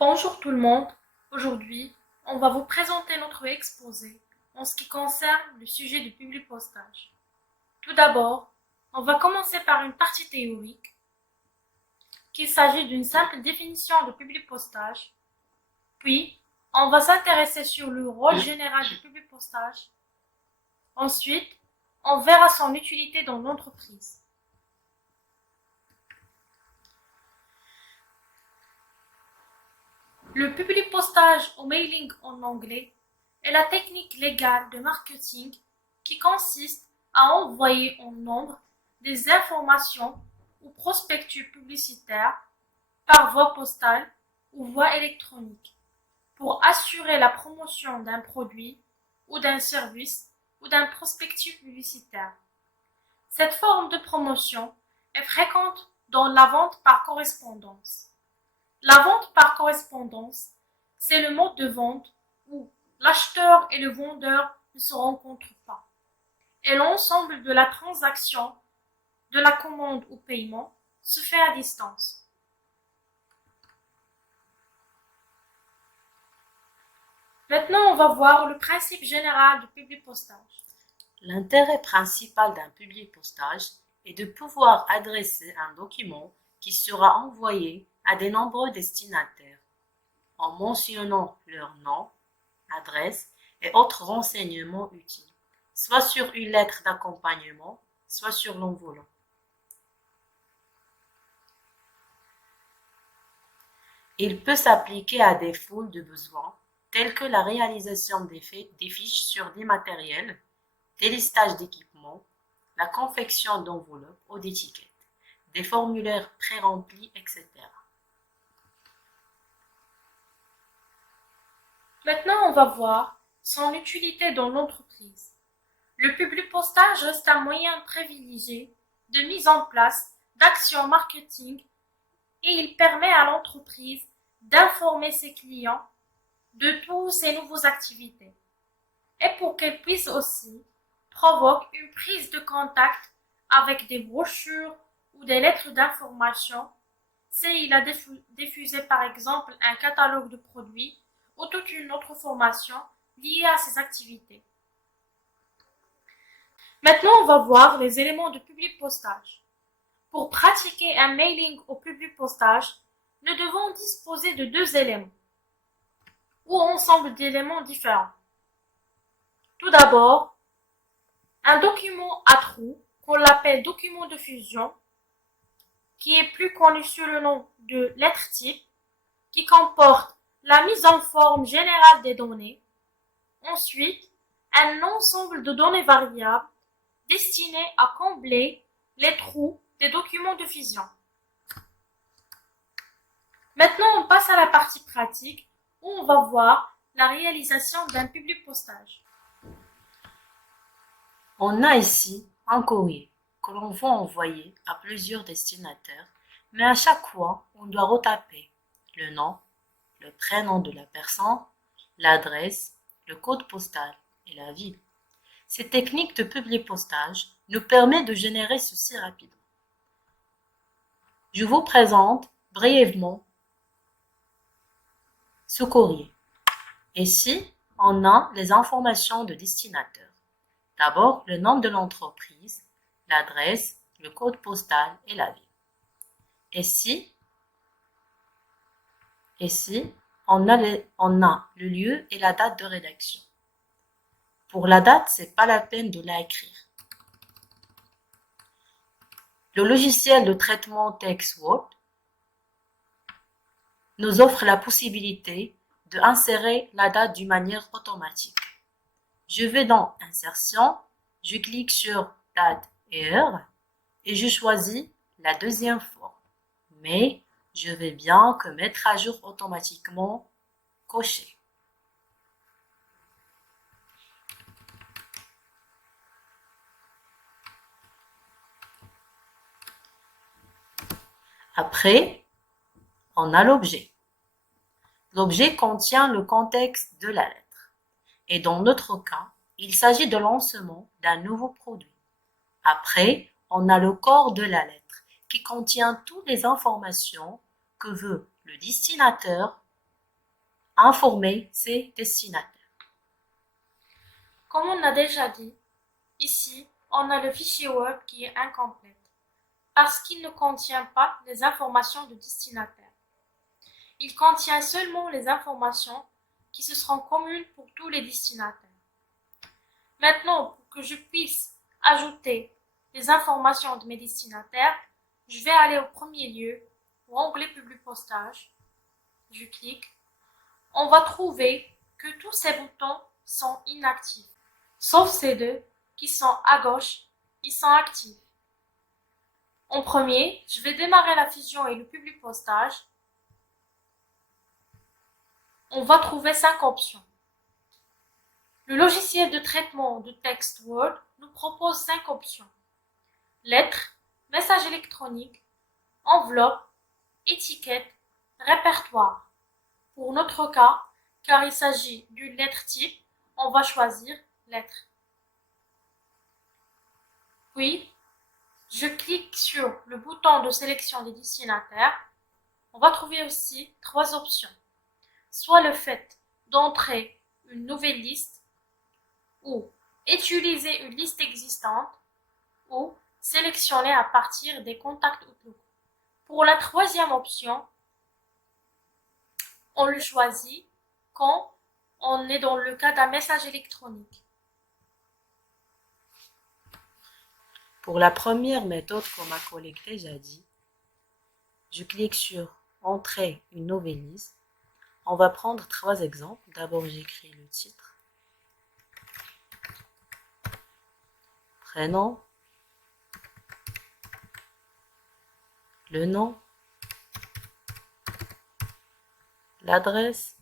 Bonjour tout le monde, aujourd'hui on va vous présenter notre exposé en ce qui concerne le sujet du public postage. Tout d'abord, on va commencer par une partie théorique, qu'il s'agit d'une simple définition de public postage, puis on va s'intéresser sur le rôle général du public postage. Ensuite, on verra son utilité dans l'entreprise. Le public postage ou mailing en anglais est la technique légale de marketing qui consiste à envoyer en nombre des informations ou prospectus publicitaires par voie postale ou voie électronique pour assurer la promotion d'un produit ou d'un service ou d'un prospectus publicitaire. Cette forme de promotion est fréquente dans la vente par correspondance. La vente par correspondance, c'est le mode de vente où l'acheteur et le vendeur ne se rencontrent pas, et l'ensemble de la transaction, de la commande ou paiement, se fait à distance. Maintenant, on va voir le principe général du public postage. L'intérêt principal d'un public postage est de pouvoir adresser un document qui sera envoyé à de nombreux destinataires, en mentionnant leur nom, adresse et autres renseignements utiles, soit sur une lettre d'accompagnement, soit sur l'enveloppe. Il peut s'appliquer à des foules de besoins, tels que la réalisation des fiches sur des matériels, des listages d'équipements, la confection d'enveloppes ou d'étiquettes, des formulaires pré-remplis, etc. Maintenant, on va voir son utilité dans l'entreprise. Le public postage reste un moyen privilégié de mise en place d'actions marketing et il permet à l'entreprise d'informer ses clients de toutes ces nouvelles activités. Et pour qu'elle puisse aussi provoquer une prise de contact avec des brochures ou des lettres d'information s'il a diffusé par exemple un catalogue de produits ou toute une autre formation liée à ces activités. Maintenant, on va voir les éléments de public postage. Pour pratiquer un mailing au public postage, nous devons disposer de deux éléments ou ensemble d'éléments différents. Tout d'abord, un document à trous qu'on l'appelle document de fusion, qui est plus connu sous le nom de lettre type, qui comporte la mise en forme générale des données. Ensuite, un ensemble de données variables destinées à combler les trous des documents de fusion. Maintenant, on passe à la partie pratique où on va voir la réalisation d'un public postage. On a ici un courrier que l'on va envoyer à plusieurs destinataires, mais à chaque fois, on doit retaper le nom, le prénom de la personne, l'adresse, le code postal et la ville. Cette technique de public postage nous permet de générer ceci rapidement. Je vous présente brièvement ce courrier. Ici, on a les informations de destinataire. D'abord, le nom de l'entreprise, l'adresse, le code postal et la ville. Ici, on a le lieu et la date de rédaction. Pour la date, c'est pas la peine de la écrire. Le logiciel de traitement texte Word nous offre la possibilité d'insérer la date d'une manière automatique. Je vais dans Insertion, je clique sur Date et heure et je choisis la deuxième forme. Mais je vais bien que mettre à jour automatiquement coché. Après, on a l'objet. L'objet contient le contexte de la lettre. Et dans notre cas, il s'agit de lancement d'un nouveau produit. Après, on a le corps de la lettre qui contient toutes les informations que veut le destinataire informer ses destinataires. Comme on a déjà dit, ici, on a le fichier Word qui est incomplet parce qu'il ne contient pas les informations de destinataire. Il contient seulement les informations qui se seront communes pour tous les destinataires. Maintenant, pour que je puisse ajouter les informations de mes destinataires, je vais aller au premier lieu, au onglet Public Postage. Je clique. On va trouver que tous ces boutons sont inactifs, sauf ces deux qui sont à gauche, ils sont actifs. En premier, je vais démarrer la fusion et le Public Postage. On va trouver 5 options. Le logiciel de traitement de texte Word nous propose 5 options. Lettres, messages électroniques, enveloppe, étiquette, répertoire. Pour notre cas, car il s'agit d'une lettre type, on va choisir lettre. Puis, je clique sur le bouton de sélection des destinataires. On va trouver aussi 3 options. Soit le fait d'entrer une nouvelle liste, ou utiliser une liste existante, ou sélectionner à partir des contacts Outlook. Pour la troisième option, on le choisit quand on est dans le cas d'un message électronique. Pour la première méthode, comme ma collègue déjà dit, je clique sur Entrer une nouvelle liste. On va prendre 3 exemples. D'abord, j'écris le titre, prénom, le nom, l'adresse,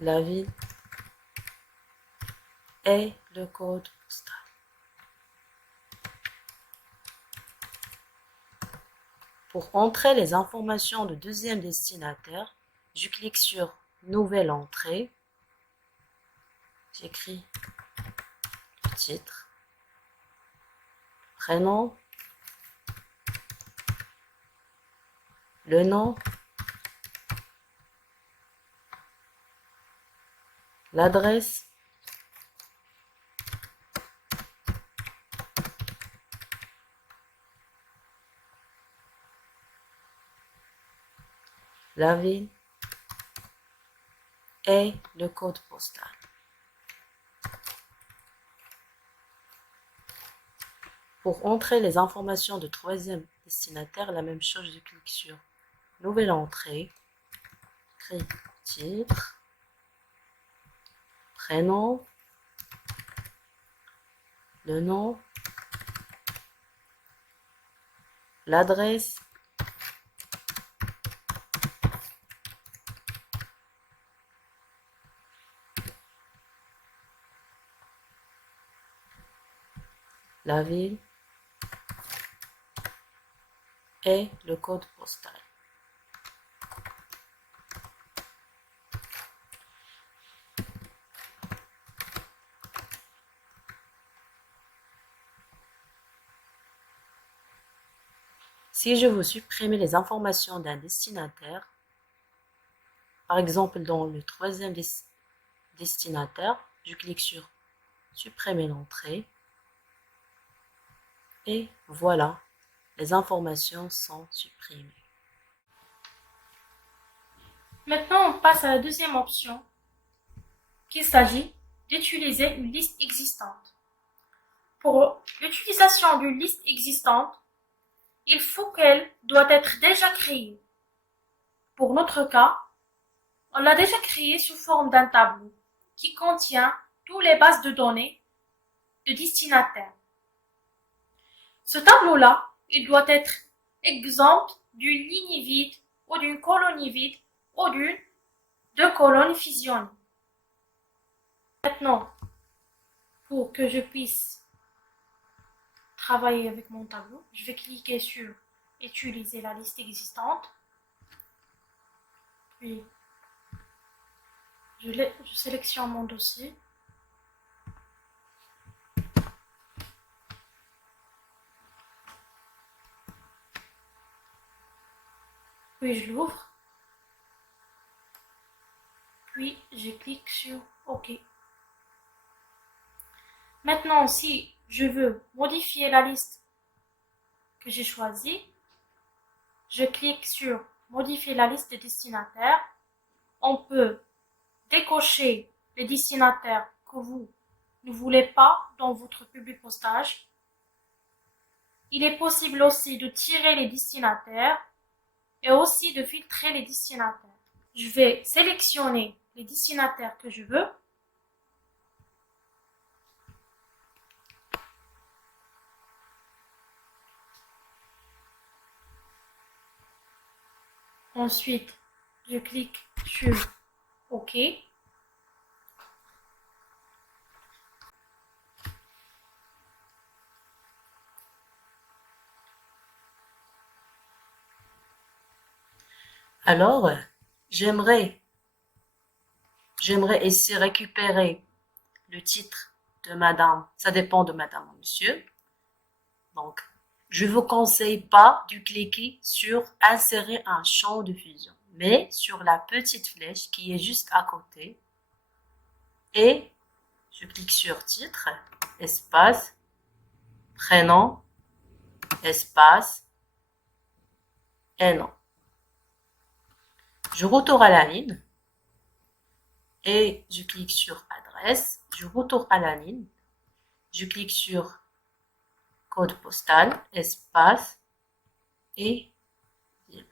la ville et le code postal. Pour entrer les informations du deuxième destinataire, je clique sur Nouvelle entrée. J'écris le titre, prénom, le nom, l'adresse, la ville et le code postal. Pour entrer les informations du troisième destinataire, la même chose, je clique sur Nouvelle entrée, j'écris titre, prénom, le nom, l'adresse, la ville et le code postal. Si je veux supprimer les informations d'un destinataire, par exemple dans le troisième destinataire, je clique sur Supprimer l'entrée et voilà, les informations sont supprimées. Maintenant, on passe à la deuxième option, qu'il s'agit d'utiliser une liste existante. Pour l'utilisation d'une liste existante, il faut qu'elle doit être déjà créée. Pour notre cas, on l'a déjà créée sous forme d'un tableau qui contient toutes les bases de données de destinataires. Ce tableau-là, il doit être exempt d'une ligne vide ou d'une colonie vide ou d'une deux colonnes fusionnées. Maintenant, pour que je puisse travailler avec mon tableau, je vais cliquer sur Utiliser la liste existante. Puis, je sélectionne mon dossier. puis je l'ouvre, puis je clique sur OK. Maintenant, si je veux modifier la liste que j'ai choisie, je clique sur modifier la liste des destinataires. On peut décocher les destinataires que vous ne voulez pas dans votre publipostage. Il est possible aussi de tirer les destinataires et aussi de filtrer les destinataires. Je vais sélectionner les destinataires que je veux. Ensuite, je clique sur OK. Alors, j'aimerais ici récupérer le titre de madame. Ça dépend de madame ou monsieur. Donc, je vous conseille pas de cliquer sur insérer un champ de fusion, mais sur la petite flèche qui est juste à côté. Et je clique sur titre, espace, prénom, espace, et nom. Je retourne à la ligne et je clique sur adresse. Je retourne à la ligne. Je clique sur code postal, espace et ville.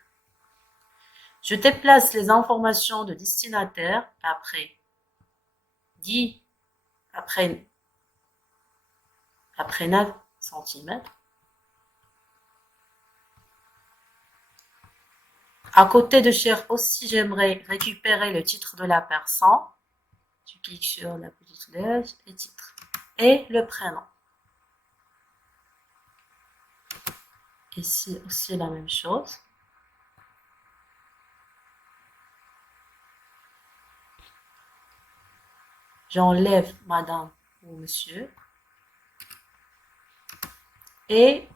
Je déplace les informations de destinataire après 9 cm. À côté de cher aussi, j'aimerais récupérer le titre de la personne. Je clique sur la petite flèche et titre. Et le prénom. Ici aussi la même chose. J'enlève madame ou monsieur. Et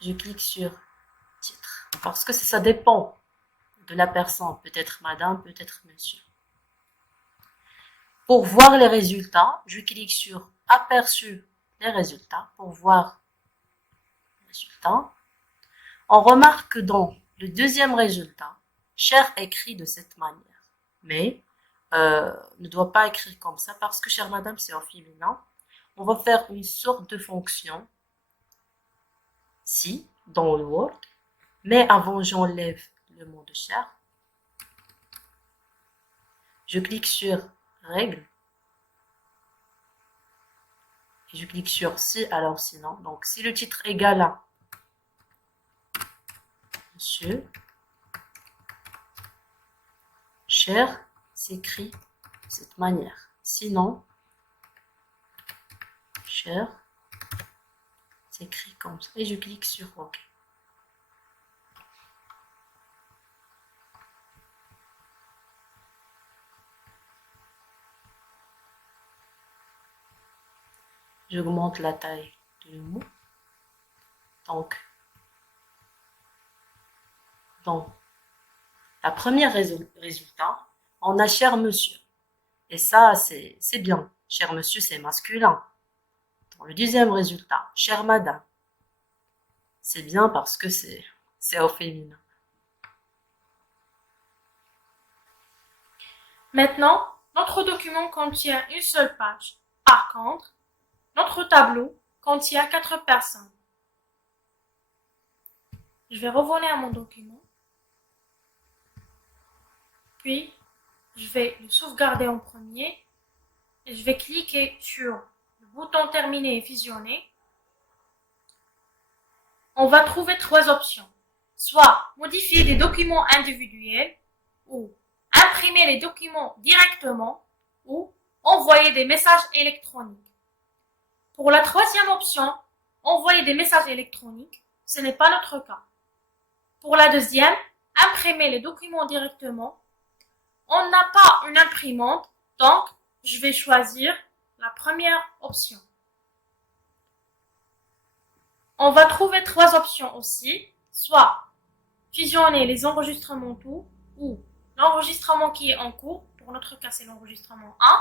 je clique sur titre. Parce que ça dépend de la personne. Peut-être madame, peut-être monsieur. Pour voir les résultats, je clique sur aperçu les résultats pour voir les résultats. On remarque que dans le deuxième résultat, cher écrit de cette manière. Mais ne doit pas écrire comme ça parce que chère madame, c'est au féminin. On va faire une sorte de fonction si dans le Word. Mais avant, j'enlève le mot de cher. Je clique sur règle. Et je clique sur si, alors sinon. Donc, si le titre est égal à monsieur, cher s'écrit de cette manière. Sinon, cher s'écrit comme ça. Et je clique sur OK. J'augmente la taille du mot. Donc, dans la première résultat, on a cher monsieur. Et ça, c'est bien. Cher monsieur, c'est masculin. Dans le deuxième résultat, cher madame. C'est bien parce que c'est au féminin. Maintenant, notre document contient une seule page. Par contre, notre tableau contient 4 personnes. Je vais revenir à mon document. Puis, je vais le sauvegarder en premier. Et je vais cliquer sur le bouton terminer et fusionner. On va trouver 3 options. Soit modifier des documents individuels ou imprimer les documents directement ou envoyer des messages électroniques. Pour la troisième option, envoyer des messages électroniques, ce n'est pas notre cas. Pour la deuxième, imprimer les documents directement, on n'a pas une imprimante, donc je vais choisir la première option. On va trouver 3 options aussi, soit fusionner les enregistrements tout ou l'enregistrement qui est en cours, pour notre cas c'est l'enregistrement 1,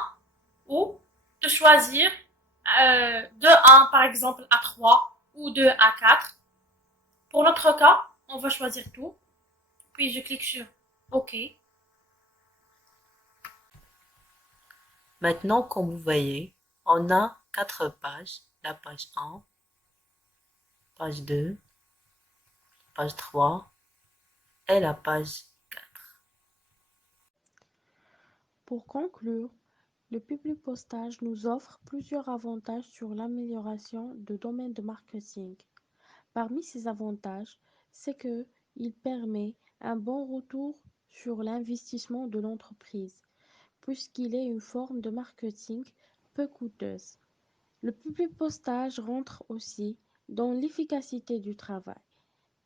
ou de choisir de 1 par exemple à 3 ou de à 4. Pour notre cas, on va choisir tout, puis je clique sur OK. Maintenant, comme vous voyez, on a 4 pages. La page 1, page 2, page 3 et la page 4. Pour conclure, le publipostage nous offre plusieurs avantages sur l'amélioration de domaine de marketing. Parmi ces avantages, c'est que il permet un bon retour sur l'investissement de l'entreprise, puisqu'il est une forme de marketing peu coûteuse. Le publipostage rentre aussi dans l'efficacité du travail,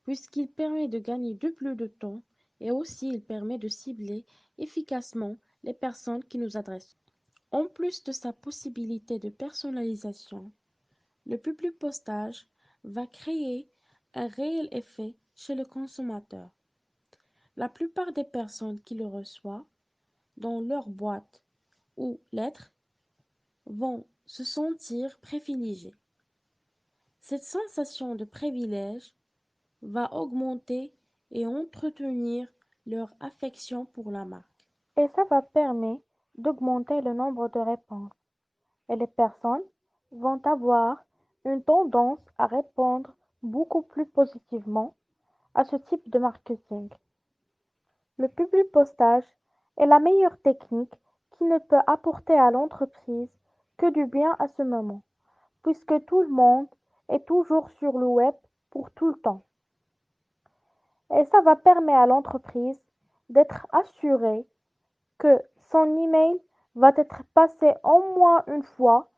puisqu'il permet de gagner de plus de temps et aussi il permet de cibler efficacement les personnes qui nous adressent. En plus de sa possibilité de personnalisation, le publipostage va créer un réel effet chez le consommateur. La plupart des personnes qui le reçoivent dans leur boîte ou lettre vont se sentir privilégiées. Cette sensation de privilège va augmenter et entretenir leur affection pour la marque. Et ça va permettre d'augmenter le nombre de réponses. Et les personnes vont avoir une tendance à répondre beaucoup plus positivement à ce type de marketing. Le publipostage est la meilleure technique qui ne peut apporter à l'entreprise que du bien à ce moment, puisque tout le monde est toujours sur le web pour tout le temps. Et ça va permettre à l'entreprise d'être assurée que son email va être passé au moins une fois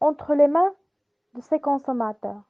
entre les mains de ses consommateurs.